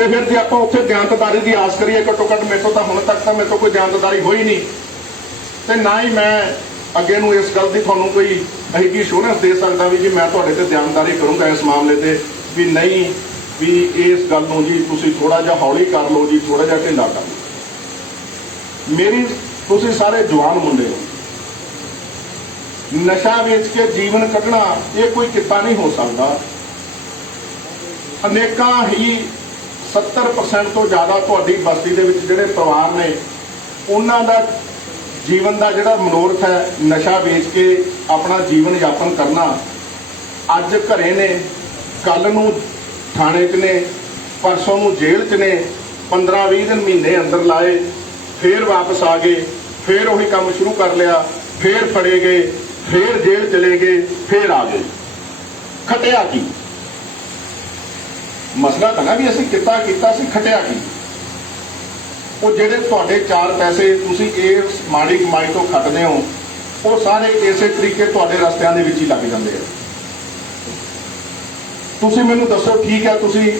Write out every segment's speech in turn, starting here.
ਤੇ ਫਿਰ ਜੇ ਆਪਾਂ ਉੱਥੇ ਬਿਆਨਤਦਾਰੀ ਦੀ ਆਸ ਕਰੀਏ, ਘੱਟੋ ਘੱਟ ਮੇਰੇ ਤੋਂ ਤਾਂ ਹੁਣ ਤੱਕ ਤਾਂ ਮੇਰੇ ਤੋਂ ਕੋਈ ਬਿਆਨਤਦਾਰੀ ਹੋਈ ਨਹੀਂ, ਤੇ ਨਾ ਹੀ ਮੈਂ ਅੱਗੇ ਨੂੰ ਇਸ ਗੱਲ ਦੀ ਤੁਹਾਨੂੰ ਕੋਈ ਇਹੀ ਅਸ਼ੋਰੈਂਸ ਦੇ ਸਕਦਾ ਵੀ ਜੀ ਮੈਂ ਤੁਹਾਡੇ ਤੇ ਬਿਆਨਤਦਾਰੀ ਕਰੂੰਗਾ ਇਸ ਮਾਮਲੇ ਤੇ, ਵੀ ਨਹੀਂ ਵੀ ਇਸ ਗੱਲ ਨੂੰ ਜੀ ਤੁਸੀਂ ਥੋੜਾ ਜਿਹਾ ਹੌਲੀ ਕਰ ਲਓ ਜੀ, ਥੋੜਾ ਜਿਹਾ ਢਿੱਲਾ ਕਰ ਲਓ। ਮੇਰੀ ਤੁਸੀਂ ਸਾਰੇ ਜਵਾਨ ਮੁੰਡੇ ਹੋ, ਨਸ਼ਾ ਵੇਚ ਕੇ ਜੀਵਨ ਕੱਢਣਾ ਇਹ ਕੋਈ ਕਿੱਤਾ ਨਹੀਂ ਹੋ ਸਕਦਾ। ਅਨੇਕਾਂ ਹੀ 70% ਤੋਂ ਜ਼ਿਆਦਾ ਤੁਹਾਡੀ ਬਸਤੀ ਦੇ ਵਿੱਚ ਜਿਹੜੇ ਪਰਿਵਾਰ ਨੇ, ਉਹਨਾਂ ਦਾ ਜੀਵਨ ਦਾ ਜਿਹੜਾ ਮਨੋਰਥ ਹੈ ਨਸ਼ਾ ਵੇਚ ਕੇ ਆਪਣਾ ਜੀਵਨ ਯਾਪਨ ਕਰਨਾ। ਅੱਜ ਘਰੇ ਨੇ, ਕੱਲ ਨੂੰ ਥਾਣੇ 'ਚ ਨੇ, ਪਰਸੋਂ ਨੂੰ ਜੇਲ੍ਹ 'ਚ ਨੇ, 15-20 ਦਿਨ ਮਹੀਨੇ ਅੰਦਰ ਲਾਏ, ਫੇਰ ਵਾਪਸ ਆ ਗਏ, ਫੇਰ ਉਹੀ ਕੰਮ ਸ਼ੁਰੂ ਕਰ ਲਿਆ, ਫੇਰ ਫੜੇ ਗਏ, ਫੇਰ ਜੇਲ੍ਹ ਚਲੇ ਗਏ, ਫੇਰ ਆ ਗਏ। ਖਟਿਆ ਕੀ? ਮਸਲਾ ਤਾਂ ਨਾ ਵੀ ਅਸੀਂ ਕਿੱਤਾ ਕੀਤਾ ਸੀ, ਖਟਿਆ ਕੀ? ਉਹ ਜਿਹੜੇ ਤੁਹਾਡੇ 4 ਪੈਸੇ ਤੁਸੀਂ ਇਸ ਮਾੜੀ ਕਮਾਈ ਤੋਂ ਖੱਟਦੇ ਹੋ, ਉਹ ਸਾਰੇ ਇਸੇ ਤਰੀਕੇ ਤੁਹਾਡੇ ਰਸਤਿਆਂ ਦੇ ਵਿੱਚ ਹੀ ਲੱਗ ਜਾਂਦੇ ਆ। ਤੁਸੀਂ ਮੈਨੂੰ ਦੱਸੋ, ਠੀਕ ਹੈ ਤੁਸੀਂ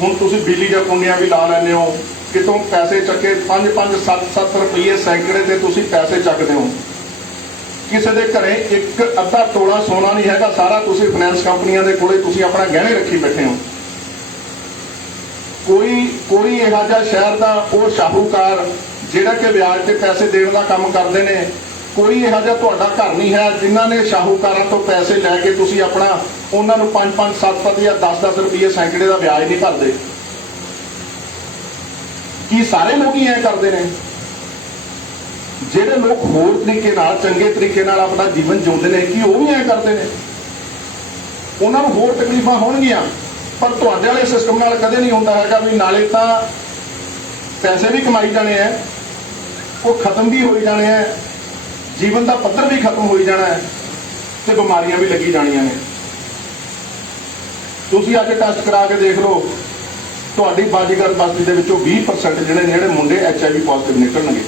ਹੁਣ ਤੁਸੀਂ ਬਿਜਲੀ ਦੀਆਂ ਕੁੰਡੀਆਂ ਵੀ ਲਾ ਲੈਂਦੇ ਹੋ, ਕਿਤੋਂ ਪੈਸੇ ਚੱਕੇ 5-5 7-7 ਰੁਪਏ ਸੈਂਕੜੇ ਤੇ ਤੁਸੀਂ ਪੈਸੇ ਚੱਕਦੇ ਹੋ। ਕਿਸੇ ਦੇ ਘਰੇ ਇੱਕ ਅੱਧਾ ਤੋਲਾ ਸੋਨਾ ਨਹੀਂ ਹੈਗਾ, ਸਾਰਾ ਤੁਸੀਂ ਫਾਈਨੈਂਸ ਕੰਪਨੀਆਂ ਦੇ ਕੋਲੇ ਤੁਸੀਂ ਆਪਣਾ ਗਹਿਣੇ ਰੱਖੀ ਬੈਠੇ ਹੋ। ਕੋਈ ਇਹੋ ਜਿਹਾ ਸ਼ਹਿਰ ਦਾ ਉਹ ਸ਼ਾਹੂਕਾਰ ਜਿਹੜਾ ਕਿ ਵਿਆਜ ਤੇ ਪੈਸੇ ਦੇਣ ਦਾ ਕੰਮ ਕਰਦੇ ਨੇ, ਕੋਈ ਇਹੋ ਜਿਹਾ ਤੁਹਾਡਾ ਘਰ ਨਹੀਂ ਹੈ ਜਿਨ੍ਹਾਂ ਨੇ ਸ਼ਾਹੂਕਾਰਾਂ ਤੋਂ ਪੈਸੇ ਲੈ ਕੇ ਤੁਸੀਂ ਆਪਣਾ ਉਹਨਾਂ ਨੂੰ 5-5 7-7 ਜਾਂ 10-10 ਰੁਪਏ ਸੈਂਕੜੇ ਦਾ ਵਿਆਜ ਨਹੀਂ ਭਰਦੇ। ਕੀ ਸਾਰੇ ਲੋਕ ਹੀ ਐਂ ਕਰਦੇ ਨੇ? ਜਿਹੜੇ ਲੋਕ ਹੋਰ ਤਰੀਕੇ ਨਾਲ, ਚੰਗੇ ਤਰੀਕੇ ਨਾਲ ਆਪਣਾ ਜੀਵਨ ਜਿਉਂਦੇ ਨੇ, ਕੀ ਉਹ ਵੀ ਐਂ ਕਰਦੇ ਨੇ? ਉਹਨਾਂ ਨੂੰ ਹੋਰ ਤਕਲੀਫਾਂ ਹੋਣਗੀਆਂ, ਪਰ ਤੁਹਾਡੇ ਵਾਲੇ ਸਿਸਟਮ ਨਾਲ ਕਦੇ ਨਹੀਂ ਹੁੰਦਾ ਹੈਗਾ ਵੀ ਨਾਲੇ ਤਾਂ ਪੈਸੇ ਵੀ ਕਮਾਈ ਜਾਣੇ ਆ, ਉਹ ਖਤਮ ਵੀ ਹੋਈ ਜਾਣੇ ਆ, ਜੀਵਨ ਦਾ ਪੱਧਰ ਵੀ ਖਤਮ ਹੋਈ ਜਾਣਾ ਹੈ, ਤੇ ਬਿਮਾਰੀਆਂ ਵੀ ਲੱਗੀ ਜਾਣੀਆਂ ਨੇ। ਤੁਸੀਂ ਅੱਜ ਟੈਸਟ ਕਰਾ ਕੇ ਦੇਖ ਲਓ, ਤੁਹਾਡੀ ਬਾਜੀਗਰ ਬਸਤੀ ਦੇ ਵਿੱਚੋਂ 20% ਜਿਹੜੇ ਮੁੰਡੇ HIV ਪੋਜ਼ਿਟਿਵ ਨਿਕਲਣਗੇ।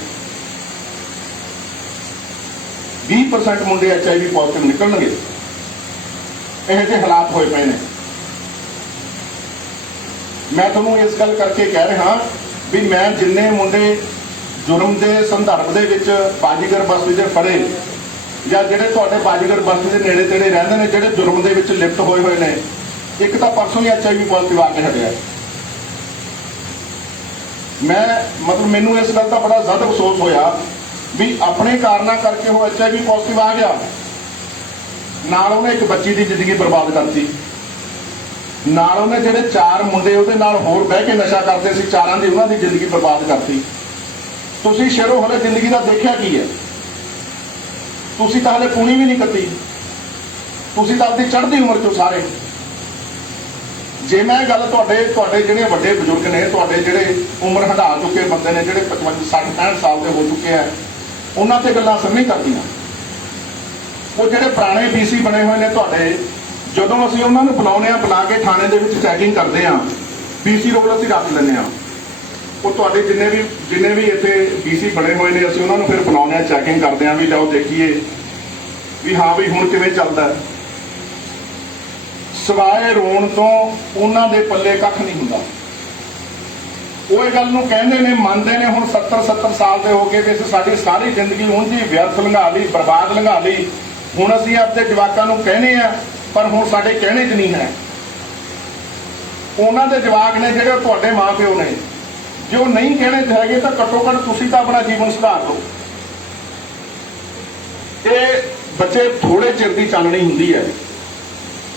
20% ਮੁੰਡੇ HIV ਪੋਜ਼ਿਟਿਵ ਨਿਕਲਣਗੇ। ਇਹੋ ਜਿਹੇ ਹਾਲਾਤ ਹੋਏ ਪਏ ਨੇ। ਮੈਂ ਤੁਹਾਨੂੰ ਇਸ ਗੱਲ ਕਰਕੇ ਕਹਿ ਰਿਹਾ ਵੀ ਮੈਂ ਜਿੰਨੇ ਮੁੰਡੇ ਜੁਰਮ ਦੇ ਸੰਦਰਭ ਦੇ ਵਿੱਚ ਬਾਜੀਗਰ ਬਸਤੀ ਦੇ ਫੜੇ, ਜਾਂ ਜਿਹੜੇ ਤੁਹਾਡੇ ਬਾਜੀਗਰ ਬਸਤੀ ਦੇ ਨੇੜੇ ਤੇੜੇ ਰਹਿੰਦੇ ਨੇ, ਜਿਹੜੇ ਜੁਰਮ ਦੇ ਵਿੱਚ ਲਿਪਤ ਹੋਏ ਨੇ, ਇੱਕ ਤਾਂ ਪਰਸੋਂ ਹੀ HIV ਪੋਜ਼ਿਟਿਵ ਆ ਕੇ ਹਟਿਆ। ਮੈਨੂੰ ਇਸ ਗੱਲ ਦਾ ਬੜਾ ਜ਼ਿਆਦਾ ਅਫਸੋਸ ਹੋਇਆ ਵੀ ਆਪਣੇ ਕਾਰਨਾਂ ਕਰਕੇ ਉਹ HIV ਪੋਜ਼ਿਟਿਵ ਆ ਗਿਆ, ਨਾਲ ਉਹਨੇ ਇੱਕ ਬੱਚੀ ਦੀ ਜ਼ਿੰਦਗੀ ਬਰਬਾਦ ਕਰਤੀ, ਨਾਲ ਉਹਨੇ ਜਿਹੜੇ 4 ਮੁੰਡੇ ਉਹਦੇ ਨਾਲ ਹੋਰ ਬਹਿ ਕੇ ਨਸ਼ਾ ਕਰਦੇ ਸੀ, 4ਾਂ ਦੀ ਉਹਨਾਂ ਦੀ ਜ਼ਿੰਦਗੀ ਬਰਬਾਦ ਕਰਤੀ। ਤੁਸੀਂ ਸ਼ੇਰੋ ਹਲੇ ਜ਼ਿੰਦਗੀ ਦਾ ਦੇਖਿਆ ਕੀ ਹੈ? ਤੁਸੀਂ ਤਾਂ ਹਲੇ ਪੂਣੀ ਵੀ ਨਹੀਂ ਕੱਟੀ, ਤੁਸੀਂ ਤਾਂ ਆਪਣੀ ਚੜ੍ਹਦੀ ਉਮਰ ਚੋਂ ਸਾਰੇ। ਜੇ ਮੈਂ ਗੱਲ ਤੁਹਾਡੇ ਜਿਹੜੇ ਵੱਡੇ ਬਜ਼ੁਰਗ ਨੇ, ਤੁਹਾਡੇ ਜਿਹੜੇ ਉਮਰ ਹੰਢਾ ਚੁੱਕੇ ਬੰਦੇ ਨੇ, ਜਿਹੜੇ 55 60 65 ਸਾਲ ਦੇ ਹੋ ਚੁੱਕੇ ਆ, ਉਹਨਾਂ ਤੇ ਗੱਲਾਂ ਸਮਝ ਕਰਦੀਆਂ। ਉਹ ਜਿਹੜੇ ਪੁਰਾਣੇ BC ਬਣੇ ਹੋਏ ਨੇ ਤੁਹਾਡੇ, ਜਦੋਂ ਅਸੀਂ ਉਹਨਾਂ ਨੂੰ ਬੁਲਾਉਂਦੇ ਆ, ਬੁਲਾ ਕੇ ਥਾਣੇ ਦੇ ਵਿੱਚ ਚੈਕਿੰਗ ਕਰਦੇ ਆ, BC ਰੋਲ ਅਸੀਂ ਰੱਖ ਲੈਂਦੇ ਆ। ਉਹ ਤੁਹਾਡੇ ਜਿੰਨੇ ਵੀ ਇੱਥੇ BC ਬਣੇ ਹੋਏ ਨੇ, ਅਸੀਂ ਉਹਨਾਂ ਨੂੰ ਫਿਰ ਬੁਲਾਉਂਦੇ ਆ, ਚੈਕਿੰਗ ਕਰਦੇ ਆ ਵੀ ਲਓ ਦੇਖੀਏ ਵੀ ਹਾਂ ਵੀ ਹੁਣ ਕਿਵੇਂ ਚੱਲਦਾ। ਸਿਵਾਏ ਰੋਣ ਤੋਂ ਉਹਨਾਂ ਦੇ ਪੱਲੇ ਕੱਖ ਨਹੀਂ ਹੁੰਦਾ। ਉਹ ਇਹ ਗੱਲ ਨੂੰ ਕਹਿੰਦੇ ਨੇ, ਮੰਨਦੇ ਨੇ। ਹੁਣ 70 ਸਾਲ ਦੇ ਹੋ ਗਏ ਵੀ ਸਾਡੀ ਸਾਰੀ ਜ਼ਿੰਦਗੀ ਉਂਝ ਹੀ ਵਿਅਰਥ ਲੰਘਾ ਲਈ, ਬਰਬਾਦ ਲੰਘਾ ਲਈ। ਹੁਣ ਅਸੀਂ ਆਪਣੇ ਜਵਾਕਾਂ ਨੂੰ ਕਹਿੰਦੇ ਆ, ਪਰ ਹੁਣ ਸਾਡੇ ਕਹਿਣੇ 'ਚ ਨਹੀਂ ਹੈ। ਉਹਨਾਂ ਦੇ ਜਵਾਕ ਨੇ ਜਿਹੜੇ ਤੁਹਾਡੇ ਮਾਂ ਪਿਓ ਨੇ, ਜੇ ਉਹ ਨਹੀਂ ਕਹਿਣੇ 'ਚ ਹੈਗੇ ਤਾਂ ਘੱਟੋ ਘੱਟ ਤੁਸੀਂ ਤਾਂ ਆਪਣਾ ਜੀਵਨ ਸੁਧਾਰ ਲਓ। ਇਹ ਬੱਚੇ ਥੋੜੇ ਚਿਰ ਦੀ ਚਾਨਣੀ ਹੁੰਦੀ ਹੈ,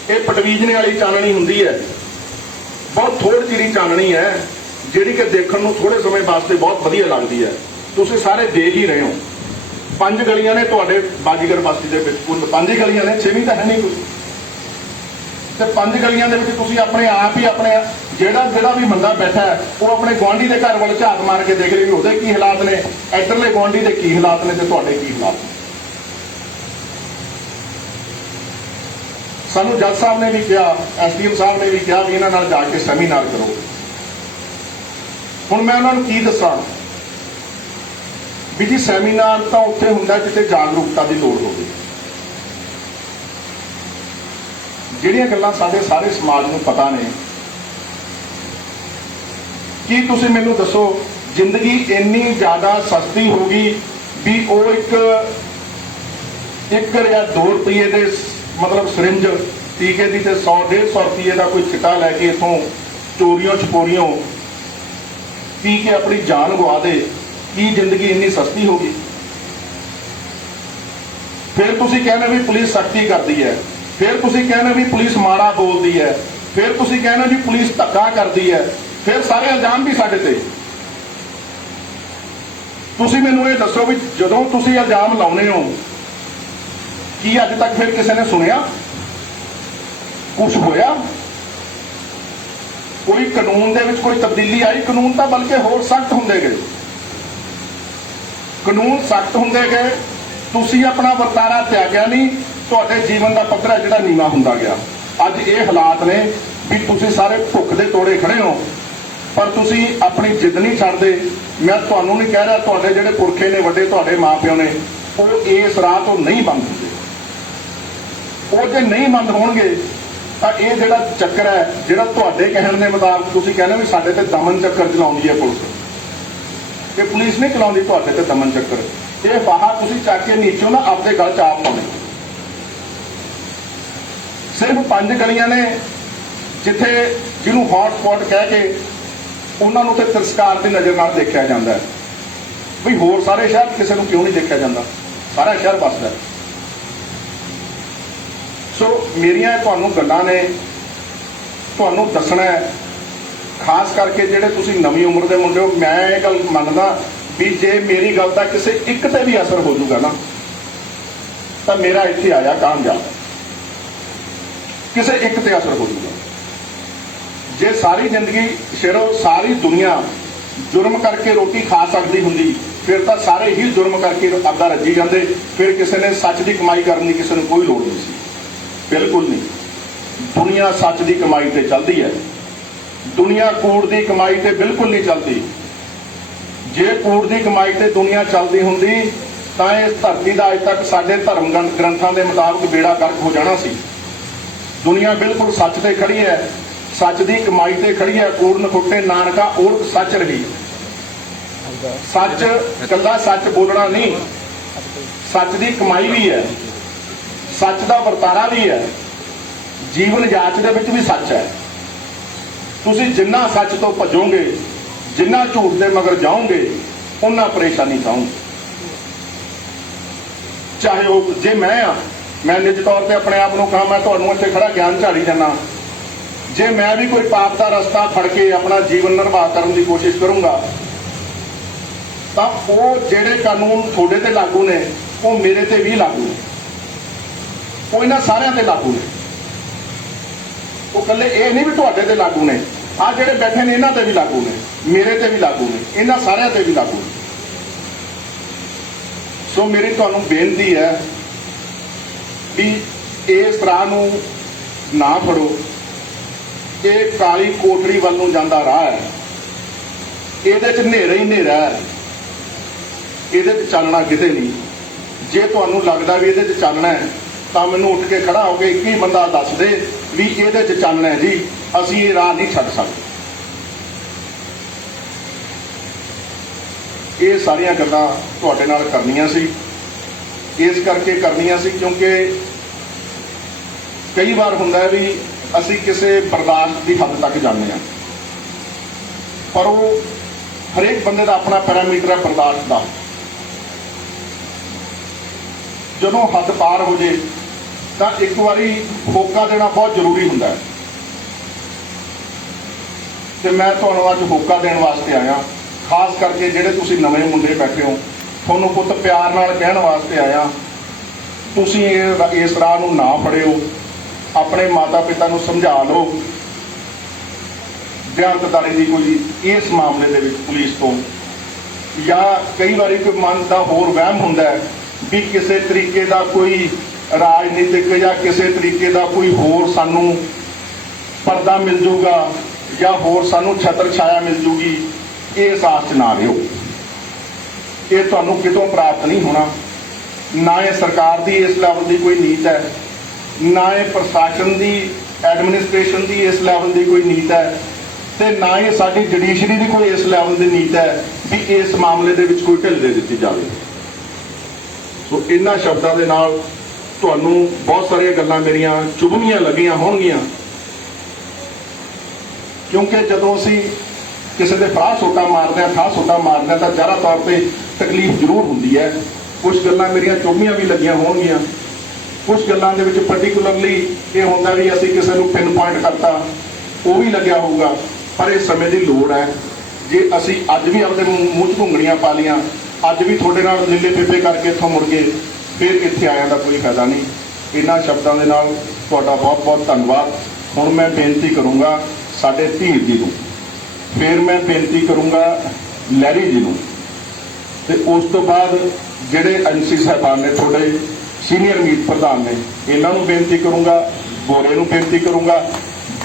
ਇਹ ਪਟਵੀਜਣੇ ਵਾਲੀ ਚਾਨਣੀ ਹੁੰਦੀ ਹੈ, ਬਹੁਤ ਥੋੜੀ ਚਿਰੀ ਚਾਨਣੀ ਹੈ, ਜਿਹੜੀ ਕਿ ਦੇਖਣ ਨੂੰ ਥੋੜੇ ਸਮੇਂ ਵਾਸਤੇ ਬਹੁਤ ਵਧੀਆ ਲੱਗਦੀ ਹੈ। ਤੁਸੀਂ ਸਾਰੇ ਦੇਖ ਹੀ ਰਹੇ ਹੋ, 5 ਗਲੀਆਂ ਨੇ ਤੁਹਾਡੇ ਬਾਜੀਗਰ ਬਸਤੀ ਦੇ ਵਿੱਚ, ਕੁੱਲ 5 ਹੀ ਗਲੀਆਂ ਨੇ, 6ਵੀਂ ਤਾਂ ਹੈ ਨਹੀਂ ਕੋਈ। ਤੇ 5 ਗਲੀਆਂ ਦੇ ਵਿੱਚ ਤੁਸੀਂ ਆਪਣੇ ਆਪ ਹੀ ਆਪਣੇ ਜਿਹੜਾ ਵੀ ਬੰਦਾ ਬੈਠਾ ਹੈ, ਉਹ ਆਪਣੇ ਗੁਆਂਢੀ ਦੇ ਘਰ ਵੱਲ ਝਾਤ ਮਾਰ ਕੇ ਦੇਖ ਲਈ ਵੀ ਉਹਦੇ ਕੀ ਹਾਲਾਤ ਨੇ, ਇੱਧਰਲੇ ਗੁਆਂਢੀ ਦੇ ਕੀ ਹਾਲਾਤ ਨੇ, ਤੇ ਤੁਹਾਡੇ ਕੀ ਹਾਲਾਤ ਨੇ। ਸਾਨੂੰ ਜੱਜ ਸਾਹਿਬ ਨੇ ਵੀ ਕਿਹਾ, SDM ਸਾਹਿਬ ਨੇ ਵੀ ਕਿਹਾ ਵੀ ਇਹਨਾਂ ਨਾਲ ਜਾ ਕੇ ਸੈਮੀਨਾਰ ਕਰੋ। ਹੁਣ ਮੈਂ ਉਹਨਾਂ ਨੂੰ ਕੀ ਦੱਸਾਂ ਵੀ ਜੀ ਸੈਮੀਨਾਰ ਤਾਂ ਉੱਥੇ ਹੁੰਦਾ ਜਿੱਥੇ ਜਾਗਰੂਕਤਾ ਦੀ ਲੋੜ ਹੋਵੇ। ਜਿਹੜੀਆਂ ਗੱਲਾਂ ਸਾਡੇ ਸਾਰੇ ਸਮਾਜ ਨੂੰ ਪਤਾ ਨੇ, ਕੀ ਤੁਸੀਂ ਮੈਨੂੰ ਦੱਸੋ ਜ਼ਿੰਦਗੀ ਇੰਨੀ ਜ਼ਿਆਦਾ ਸਸਤੀ ਹੋ ਗਈ ਵੀ ਉਹ ਇੱਕ ਜਾਂ 2 ਰੁਪਏ ਦੇ ਮਤਲਬ ਸਿਰਿੰਜ ਟੀਕੇ ਦੀ ਤੇ 100-150 ਰੁਪਏ ਦਾ ਕੋਈ ਚਿੱਟਾ ਲੈ ਕੇ ਇਥੋਂ ਚੋਰੀਆਂ ਛਪੋਰੀਆਂ ਪੀ ਕੇ ਆਪਣੀ ਜਾਨ ਗਵਾ ਦੇ? ਕੀ ਜ਼ਿੰਦਗੀ ਇੰਨੀ ਸਸਤੀ ਹੋ ਗਈ? ਫਿਰ ਤੁਸੀਂ ਕਹਿੰਦੇ ਵੀ ਪੁਲਿਸ ਸਖਤੀ ਕਰਦੀ ਹੈ, ਫਿਰ ਤੁਸੀਂ ਕਹਿੰਦੇ ਵੀ ਪੁਲਿਸ ਮਾੜਾ ਬੋਲਦੀ ਹੈ, ਫਿਰ ਤੁਸੀਂ ਕਹਿੰਦੇ ਵੀ ਪੁਲਿਸ ਧੱਕਾ ਕਰਦੀ ਹੈ, ਫਿਰ ਸਾਰੇ ਇਲਜ਼ਾਮ ਵੀ ਸਾਡੇ ਤੇ। ਤੁਸੀਂ ਮੈਨੂੰ ਇਹ ਦੱਸੋ ਵੀ ਜਦੋਂ ਤੁਸੀਂ ਇਲਜ਼ਾਮ ਲਾਉਨੇ ਹੋ ਕੀ ਅੱਜ ਤੱਕ ਫਿਰ ਕਿਸੇ ਨੇ ਸੁਣਿਆ? ਕੁਛ ਹੋਇਆ? ਕੋਈ ਕਾਨੂੰਨ ਦੇ ਵਿੱਚ ਕੋਈ ਤਬਦੀਲੀ ਆਈ? ਕਾਨੂੰਨ ਤਾਂ ਬਲਕਿ ਹੋਰ ਸਖਤ ਹੁੰਦੇ ਗਏ, ਕਾਨੂੰਨ ਸਖਤ ਹੁੰਦੇ ਗਏ। ਤੁਸੀਂ ਆਪਣਾ ਵਰਤਾਰਾ ਤਿਆਗਿਆ ਨਹੀਂ, ਤੁਹਾਡੇ ਜੀਵਨ ਦਾ ਪੱਧਰ ਹੈ ਜਿਹੜਾ ਨੀਵਾਂ ਹੁੰਦਾ ਗਿਆ। ਅੱਜ ਇਹ ਹਾਲਾਤ ਨੇ ਵੀ ਤੁਸੀਂ ਸਾਰੇ ਭੁੱਖ ਦੇ ਤੋੜੇ ਖੜੇ ਹੋ, ਪਰ ਤੁਸੀਂ ਆਪਣੀ ਜਿੱਦ ਨਹੀਂ ਛੱਡਦੇ। ਮੈਂ ਤੁਹਾਨੂੰ ਨਹੀਂ ਕਹਿ ਰਿਹਾ, ਤੁਹਾਡੇ ਜਿਹੜੇ ਪੁਰਖੇ ਨੇ ਵੱਡੇ, ਤੁਹਾਡੇ ਮਾਪਿਓ ਨੇ, ਉਹ ਇਸ ਰਾਹ ਤੋਂ ਨਹੀਂ ਬੰਦ ਹੁੰਦੇ। ਉਹ ਜੇ ਨਹੀਂ ਬੰਦ ਹੋਣਗੇ ਤਾਂ ਇਹ ਜਿਹੜਾ ਚੱਕਰ ਹੈ, ਜਿਹੜਾ ਤੁਹਾਡੇ ਕਹਿਣ ਦੇ ਮੁਤਾਬਕ ਤੁਸੀਂ ਕਹਿੰਦੇ ਵੀ ਸਾਡੇ ਤੇ ਦਮਨ ਚੱਕਰ ਚਲਾਉਂਦੀ ਹੈ ਪੁਲਿਸ, ਇਹ ਪੁਲਿਸ ਨਹੀਂ ਚਲਾਉਂਦੀ ਤੁਹਾਡੇ ਤੇ ਦਮਨ ਚੱਕਰ। ਇਹ ਫਾਹਾ ਤੁਸੀਂ ਚੱਕ ਕੇ ਨੀਚੋਂ ਨਾ ਆਪਦੇ ਗਲ ਚ ਆਪ ਪਾਉਣੇ। ਸਿਰਫ 5 ਗਲੀਆਂ ਨੇ ਜਿੱਥੇ ਜਿਹਨੂੰ ਹੌਟ ਸਪੌਟ ਕਹਿ ਕੇ ਉਹਨਾਂ ਨੂੰ ਤੇ ਤਿਰਸਕਾਰ ਦੀ ਨਜ਼ਰ ਨਾਲ ਦੇਖਿਆ ਜਾਂਦਾ ਹੈ। ਵੀ ਹੋਰ ਸਾਰੇ ਸ਼ਹਿਰ ਕਿਸੇ ਨੂੰ ਕਿਉਂ ਨਹੀਂ ਦੇਖਿਆ ਜਾਂਦਾ? ਸਾਰਾ ਸ਼ਹਿਰ ਵੱਸਦਾ। ਸੋ ਮੇਰੀਆਂ ਤੁਹਾਨੂੰ ਗੱਲਾਂ ਨੇ, ਤੁਹਾਨੂੰ ਦੱਸਣਾ ਹੈ। ਖਾਸ ਕਰਕੇ ਜਿਹੜੇ ਤੁਸੀਂ ਨਵੀਂ ਉਮਰ ਦੇ ਮੁੰਡੇ ਹੋ, ਮੈਂ ਇਹ ਗੱਲ ਮੰਨਦਾ ਵੀ ਜੇ ਮੇਰੀ ਗੱਲ ਦਾ ਕਿਸੇ ਇੱਕ ਤੇ ਵੀ ਅਸਰ ਹੋ ਜਾਊਗਾ ਨਾ ਤਾਂ ਮੇਰਾ ਇੱਥੇ ਆਇਆ ਕਾਮਯਾਬ। ਕਿਸੇ ਇੱਕ ਤੇ ਅਸਰ ਹੋ ਜਾਊਗਾ। ਜੇ ਸਾਰੀ ਜ਼ਿੰਦਗੀ ਸਿਰੋਂ ਸਾਰੀ ਦੁਨੀਆ ਜੁਰਮ ਕਰਕੇ ਰੋਟੀ ਖਾ ਸਕਦੀ ਹੁੰਦੀ, ਫਿਰ ਤਾਂ ਸਾਰੇ ਹੀ ਜੁਰਮ ਕਰਕੇ ਆਪਦਾ ਰੱਜੀ ਜਾਂਦੇ। ਫਿਰ ਕਿਸੇ ਨੇ ਸੱਚ ਦੀ ਕਮਾਈ ਕਰਨ ਦੀ ਕਿਸੇ ਨੂੰ ਕੋਈ ਲੋੜ ਨਹੀਂ ਸੀ। ਬਿਲਕੁਲ ਨਹੀਂ। ਦੁਨੀਆ ਸੱਚ ਦੀ ਕਮਾਈ ਤੇ ਚੱਲਦੀ ਹੈ, ਦੁਨੀਆ ਕੂੜ ਦੀ ਕਮਾਈ ਤੇ ਬਿਲਕੁਲ ਨਹੀਂ ਚੱਲਦੀ। ਜੇ ਕੂੜ ਦੀ ਕਮਾਈ ਤੇ ਦੁਨੀਆ ਚੱਲਦੀ ਹੁੰਦੀ ਤਾਂ ਇਸ ਧਰਤੀ ਦਾ ਅੱਜ ਤੱਕ ਸਾਡੇ ਧਰਮ ਗ੍ਰੰਥਾਂ ਦੇ ਮੁਤਾਬਕ ਬੇੜਾ ਗਰਕ ਹੋ ਜਾਣਾ ਸੀ। ਦੁਨੀਆ ਬਿਲਕੁਲ ਸੱਚ ਤੇ ਖੜੀ ਹੈ, ਸੱਚ ਦੀ ਕਮਾਈ ਤੇ ਖੜੀ ਹੈ। ਕੂੜ ਨਖੁੱਟੇ ਨਾਨਕਾ ਓੜਕ ਸੱਚ ਰਹੀ। ਸੱਚ ਕੱਲਾ ਸੱਚ ਬੋਲਣਾ ਨਹੀਂ, ਸੱਚ ਦੀ ਕਮਾਈ ਵੀ ਹੈ, ਸੱਚ ਦਾ ਵਰਤਾਰਾ ਵੀ ਹੈ, ਜੀਵਨ ਜਾਂਚ ਦੇ ਵਿੱਚ ਵੀ ਸੱਚ ਹੈ। ਤੁਸੀਂ ਜਿੰਨਾ ਸੱਚ ਤੋਂ ਭੱਜੋਗੇ, ਜਿੰਨਾ ਝੂਠ ਦੇ ਮਗਰ ਜਾਓਗੇ, ਉਹਨਾਂ ਪਰੇਸ਼ਾਨੀ ਪਾਓਗੇ। ਚਾਹੇ ਉਹ ਜੇ ਮੈਂ ਨਿੱਜ ਤੌਰ ਤੇ ਆਪਣੇ ਆਪ ਨੂੰ ਕਹਾਂ, ਮੈਂ ਤੁਹਾਨੂੰ ਇੱਥੇ ਖੜਾ ਗਿਆਨ ਝਾੜੀ ਜਾਣਾ, ਜੇ ਮੈਂ ਵੀ ਕੋਈ ਪਾਪ ਦਾ ਰਸਤਾ ਫੜ ਕੇ ਆਪਣਾ ਜੀਵਨ ਨਿਰਵਾਹ ਕਰਨ ਦੀ ਕੋਸ਼ਿਸ਼ ਕਰੂੰਗਾ ਤਾਂ ਉਹ ਜਿਹੜੇ ਕਾਨੂੰਨ ਤੁਹਾਡੇ ਤੇ ਲਾਗੂ ਨੇ ਉਹ ਮੇਰੇ ਤੇ ਵੀ ਲਾਗੂ ਨੇ, ਉਹ ਇਹਨਾਂ ਸਾਰਿਆਂ ਤੇ ਲਾਗੂ ਨੇ। ਉਹ ਇਕੱਲੇ ਇਹ ਨਹੀਂ ਵੀ ਤੁਹਾਡੇ ਤੇ ਲਾਗੂ ਨੇ, ਆਹ ਜਿਹੜੇ ਬੈਠੇ ਨੇ ਇਹਨਾਂ ਤੇ ਵੀ ਲਾਗੂ ਨੇ, ਮੇਰੇ ਤੇ ਵੀ ਲਾਗੂ ਨੇ, ਇਹਨਾਂ ਸਾਰਿਆਂ ਤੇ ਵੀ ਲਾਗੂ ਨੇ। ਸੋ ਮੇਰੀ ਤੁਹਾਨੂੰ ਬੇਨਤੀ ਹੈ ਵੀ ਇਸ ਰਾਹ ਨੂੰ ਨਾ ਫੜੋ। ਇਹ ਕਾਲੀ ਕੋਠੜੀ ਵੱਲ ਨੂੰ ਜਾਂਦਾ ਰਾਹ ਹੈ, ਇਹਦੇ 'ਚ ਹਨੇਰਾ ਹੀ ਹਨੇਰਾ ਹੈ, ਇਹਦੇ 'ਚ ਚਾਨਣਾ ਕਿਤੇ ਨਹੀਂ। ਜੇ ਤੁਹਾਨੂੰ ਲੱਗਦਾ ਵੀ ਇਹਦੇ 'ਚ ਚਾਨਣਾ ਹੈ ਤਾਂ ਮੈਨੂੰ ਉੱਠ ਕੇ ਖੜਾ ਹੋ ਕੇ ਇੱਕ ਹੀ ਬੰਦਾ ਦੱਸ ਦੇ ਵੀ ਇਹਦੇ 'ਚ ਚਾਨਣਾ ਹੈ ਜੀ, ਅਸੀਂ ਇਹ ਰਾਹ ਨਹੀਂ ਛੱਡ ਸਕਦੇ। ਇਹ ਸਾਰੀਆਂ ਗੱਲਾਂ ਤੁਹਾਡੇ ਨਾਲ ਕਰਨੀਆਂ ਸੀ, ਇਸ ਕਰਕੇ ਕਰਨੀਆਂ ਸੀ ਕਿਉਂਕਿ ਕਈ ਵਾਰ ਹੁੰਦਾ ਹੈ ਵੀ ਅਸੀਂ ਕਿਸੇ ਬਰਦਾਸ਼ਤ ਦੀ ਹੱਦ ਤੱਕ ਜਾਂਦੇ ਹਾਂ, ਪਰ ਉਹ ਹਰੇਕ ਬੰਦੇ ਦਾ ਆਪਣਾ ਪੈਰਾਮੀਟਰ ਹੈ ਬਰਦਾਸ਼ਤ ਦਾ। ਜਦੋਂ ਹੱਦ ਪਾਰ ਹੋ ਜੇ ਤਾਂ ਇੱਕ ਵਾਰੀ ਹੋਕਾ ਦੇਣਾ ਬਹੁਤ ਜ਼ਰੂਰੀ ਹੁੰਦਾ ਹੈ, ਤੇ ਮੈਂ ਤੁਹਾਨੂੰ ਅੱਜ ਹੋਕਾ ਦੇਣ ਵਾਸਤੇ ਆਇਆ। ਖਾਸ ਕਰਕੇ ਜਿਹੜੇ ਤੁਸੀਂ ਨਵੇਂ ਮੁੰਡੇ ਬੈਠੇ ਹੋ, ਤੁਹਾਨੂੰ ਪੁੱਤ ਪਿਆਰ ਨਾਲ ਕਹਿਣ ਵਾਸਤੇ ਆਇਆ, ਤੁਸੀਂ ਇਸ ਰਾਹ ਨੂੰ ਨਾ ਫੜਿਓ। ਆਪਣੇ ਮਾਤਾ ਪਿਤਾ ਨੂੰ ਸਮਝਾ ਲਓ ਬਿਆਨਤਦਾਰੀ ਦੀ ਕੋਈ ਇਸ ਮਾਮਲੇ ਦੇ ਵਿੱਚ ਪੁਲਿਸ ਤੋਂ, ਜਾਂ ਕਈ ਵਾਰੀ ਕੋਈ ਮਨ ਦਾ ਹੋਰ ਵਹਿਮ ਹੁੰਦਾ ਹੈ ਵੀ ਕਿਸੇ ਤਰੀਕੇ ਦਾ ਕੋਈ ਰਾਜਨੀਤਿਕ ਜਾਂ ਕਿਸੇ ਤਰੀਕੇ ਦਾ ਕੋਈ ਹੋਰ ਸਾਨੂੰ ਪਰਦਾ ਮਿਲ ਜੂਗਾ ਜਾਂ ਹੋਰ ਸਾਨੂੰ ਛਤਰ ਛਾਇਆ ਮਿਲ ਜੂਗੀ, ਇਸ ਆਸ 'ਚ ਨਾ ਰਿਹੋ। ਇਹ ਤੁਹਾਨੂੰ ਕਿਤੋਂ ਪ੍ਰਾਪਤ ਨਹੀਂ ਹੋਣਾ। ਨਾ ਇਹ ਸਰਕਾਰ ਦੀ ਇਸ ਲੈਵਲ ਦੀ ਕੋਈ ਨੀਤ ਹੈ, ਨਾ ਇਹ ਪ੍ਰਸ਼ਾਸਨ ਦੀ ਐਡਮਿਨਿਸਟ੍ਰੇਸ਼ਨ ਦੀ ਇਸ ਲੈਵਲ ਦੀ ਕੋਈ ਨੀਤ ਹੈ ਤੇ ਨਾ ਹੀ ਸਾਡੀ ਜੁਡੀਸ਼ਰੀ ਦੀ ਕੋਈ ਇਸ ਲੈਵਲ ਦੀ ਨੀਤ ਹੈ ਵੀ ਇਸ ਮਾਮਲੇ ਦੇ ਵਿੱਚ ਕੋਈ ਢਿੱਲ ਦੇ ਦਿੱਤੀ ਜਾਵੇ। ਸੋ ਇਹਨਾਂ ਸ਼ਬਦਾਂ ਦੇ ਨਾਲ ਤੁਹਾਨੂੰ ਬਹੁਤ ਸਾਰੀਆਂ ਗੱਲਾਂ ਮੇਰੀਆਂ ਚੁਭਣੀਆਂ ਲੱਗੀਆਂ ਹੋਣਗੀਆਂ, ਕਿਉਂਕਿ ਜਦੋਂ ਅਸੀਂ ਕਿਸੇ ਦੇ ਫਾਹ ਸੋਟਾ ਮਾਰਦੇ ਹਾਂ, ਠਾਹ ਸੋਟਾ ਮਾਰਦੇ ਹਾਂ ਤਾਂ ਜ਼ਾਹਰਾ ਤੌਰ ਤੇ ਤਕਲੀਫ ਜ਼ਰੂਰ ਹੁੰਦੀ ਹੈ। ਕੁਝ ਗੱਲਾਂ ਮੇਰੀਆਂ ਚੁਭੀਆਂ ਵੀ ਲੱਗੀਆਂ ਹੋਣਗੀਆਂ, ਕੁਝ ਗੱਲਾਂ ਦੇ ਵਿੱਚ ਪਾਰਟਿਕੂਲਰਲੀ ਇਹ ਹੁੰਦਾ ਵੀ ਅਸੀਂ ਕਿਸੇ ਨੂੰ ਪਿਨ ਪੁਆਇੰਟ ਕਰਤਾ, ਉਹ ਵੀ ਲੱਗਿਆ ਹੋਊਗਾ। ਪਰ ਇਹ ਸਮੇਂ ਦੀ ਲੋੜ ਹੈ। ਜੇ ਅਸੀਂ ਅੱਜ ਵੀ ਆਪਦੇ ਮੂੰਹ 'ਚ ਘੁੰਗਣੀਆਂ ਪਾ ਲੀਆਂ, ਅੱਜ ਵੀ ਤੁਹਾਡੇ ਨਾਲ ਲੀਲੇ ਪੇਪੇ ਕਰਕੇ ਇੱਥੋਂ ਮੁੜ ਗਏ, ਫਿਰ ਇੱਥੇ ਆਇਆਂ ਦਾ ਕੋਈ ਫਾਇਦਾ ਨਹੀਂ। ਇਹਨਾਂ ਸ਼ਬਦਾਂ ਦੇ ਨਾਲ ਤੁਹਾਡਾ ਬਹੁਤ ਬਹੁਤ ਧੰਨਵਾਦ। ਹੁਣ ਮੈਂ ਬੇਨਤੀ ਕਰੂੰਗਾ ਸਾਡੇ ਧੀਰ ਜੀ ਨੂੰ, ਫਿਰ ਮੈਂ ਬੇਨਤੀ ਕਰੂੰਗਾ ਲਹਿਰੀ ਜੀ ਨੂੰ, ਤੇ ਉਸ ਤੋਂ ਬਾਅਦ ਜਿਹੜੇ ਐਮਸੀ ਸਾਹਿਬਾਨ ਨੇ, ਤੁਹਾਡੇ ਸੀਨੀਅਰ ਮੀਤ ਪ੍ਰਧਾਨ ਨੇ, ਇਹਨਾਂ ਨੂੰ ਬੇਨਤੀ ਕਰੂੰਗਾ, ਗੋਰੇ ਨੂੰ ਬੇਨਤੀ ਕਰੂੰਗਾ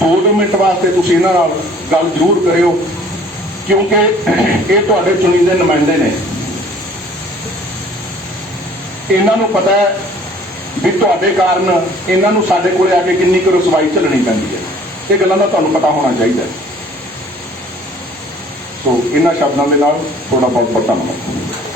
2 ਮਿੰਟ ਵਾਸਤੇ ਤੁਸੀਂ ਇਹਨਾਂ ਨਾਲ ਗੱਲ ਜ਼ਰੂਰ ਕਰਿਓ, ਕਿਉਂਕਿ ਇਹ ਤੁਹਾਡੇ ਚੁਣੀਂਦੇ ਨੁਮਾਇੰਦੇ ਨੇ। ਇਹਨਾਂ ਨੂੰ ਪਤਾ ਹੈ ਵੀ ਤੁਹਾਡੇ ਕਾਰਨ ਇਹਨਾਂ ਨੂੰ ਸਾਡੇ ਕੋਲੇ ਆ ਕੇ ਕਿੰਨੀ ਕੁ ਰੁਸਵਾਈ ਝੱਲਣੀ ਪੈਂਦੀ ਹੈ। ਇਹ ਗੱਲਾਂ ਦਾ ਤੁਹਾਨੂੰ ਪਤਾ ਹੋਣਾ ਚਾਹੀਦਾ। ਸੋ ਇਹਨਾਂ ਸ਼ਬਦਾਂ ਦੇ ਨਾਲ ਤੁਹਾਡਾ ਬਹੁਤ ਬਹੁਤ ਧੰਨਵਾਦ।